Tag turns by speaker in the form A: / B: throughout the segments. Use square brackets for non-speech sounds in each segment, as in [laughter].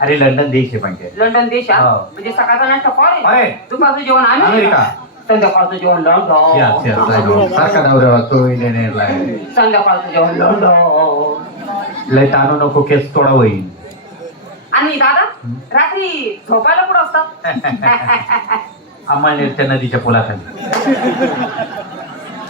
A: अरे लंडन देश आहे पण ते.
B: लंडन देशात
A: हो.
B: म्हणजे सकाळचा नाश्ता. फॉरेन दुपारचं जेवण
A: अमेरिका.
B: अमेरिका संध्याकाळचं जेवण
A: Yes, yes, I know.
B: London
A: सारखा नवरा वाचतो इंडियन एअरलाईन
B: संध्याकाळचं जेवण लंडन.
A: लय ताणू नको केस तोडा होईल.
B: आणि दादा रात्री झोपायला कुठं असतात? [laughs]
A: अंमळनेरच्या नदीच्या पुलाखाली. [laughs]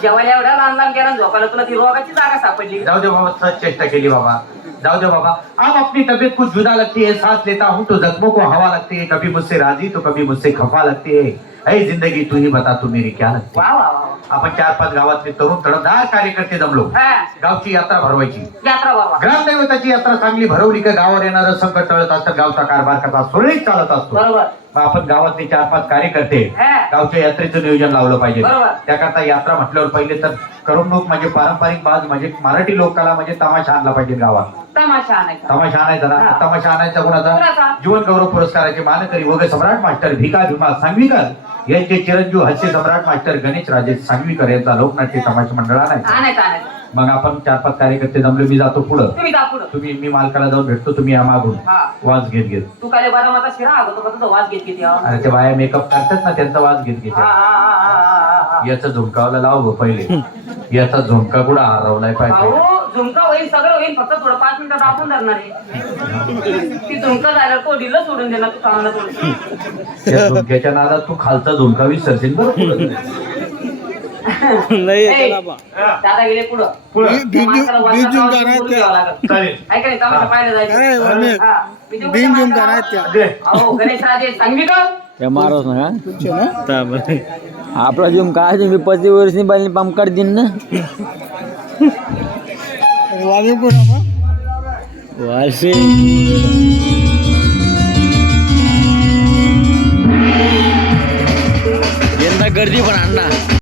B: जेवायला एवढ्या लहान लहान गेला झोपायला तुला ती रोगाची जागा सापडली.
A: जाऊ दे बाबा सहज चेष्टा केली बाबा. जाओ दे बाबा. अब अपनी तबीयत कुछ जुदा लगती है सांस लेता हूँ तो जख्मों को हवा लगती है कभी मुझसे राजी तो कभी मुझसे खफा लगती. है ऐ जिंदगी तू ही बता तू मेरी क्या लगती?
B: वा वा वा.
A: आपण चार पाच गावातले तरुण तडफदार कार्यकर्ते जमलो.
B: हा,
A: गावची यात्रा भरवायची.
B: यात्रा बाबा.
A: ग्रामदैवताची यात्रा चांगली भरवली का गावावर येणारं संकट टळत असतं गावचा कारभार कसा सुरळीत चालत असतो?
B: बरोबर.
A: मग आपण गावातले चार पाच कार्यकर्ते
B: हा.
A: गावच्या यात्रेचं नियोजन लावलं पाहिजे.
B: बरोबर.
A: त्याकरता यात्रा म्हटल्यावर पहिले तर करमणूक म्हणजे पारंपरिक बाज म्हणजे मराठी लोककला म्हणजे तमाशा आणला पाहिजे गावात.
B: तमाशा आणायचा.
A: तमाशा आणायचा ना?
B: हा.
A: तमाशा आणायचा
B: कुणाचा?
A: कोणाचा? जीवन गौरव पुरस्काराचे मानकरी वगैरे सम्राट मास्टर भिका भीमा सांगवीकर यांचे चिरंजीव हास्य सम्राट मास्टर गणेश राजे सांगवीकर यांचा लोकनाट्य तमाशा मंडळ आणायचा.
B: आणायचा आणायचा.
A: मग आपण चार पाच कार्यकर्ते जमले मी जातो पुढं.
B: तुम्ही जा पुढं.
A: तुम्ही मी मालकाला जाऊन भेटतो तुम्ही या मागून.
B: हा.
A: वाज घेत घेत.
B: तू काय बारा माता शिरा अगं तो तुझा वास घेत घेते हा.
A: अरे ते बाया मेकअप करतात ना त्यांचा वाज घेत घेत
B: हा, हा, हा, हा, हा, हा.
A: याचा झुमकावला लाव गं पहिले. [laughs] याचा झुमका कुठं हरवलाय पाहिजे
B: भाऊ झुमका होईल सगळं होईल फक्त थोडं पाच मिनिटं दाखवून धरणार आहे. ती झुमका झाल्यावर तो ढिल्ल सोडून देणार तू कामाला सोडून.
A: त्या झुमक्याच्या नादात तू खालचा झुमका विसरशील बरं. पुढं. [laughs]
C: नाही
B: ए,
C: त्याला बा.
B: दादा गेले पुढं
A: पुढं.
B: त्या माणसाला
C: बीज
B: वरचा
C: झुमका
B: जाऊन
C: नाही
B: बोलून
C: त्या.
B: द्यावं लागेल.
A: चालेल
B: आहे का नाही तमाशा पाहायला
C: काय
B: जायचं
C: अनेक
B: हा. मी ते
C: बिन
B: उद्या
C: झुमका
B: माणसाला-
C: नाही त्या.
A: दे.
B: अहो गणेश राजे सांगवीकर
C: त्या मारोस ना आपला जिम काय तुम्ही पस्तीस वर्षी बाली पंप काढतील ना वालसे यंदा गर्दी पण अण्णा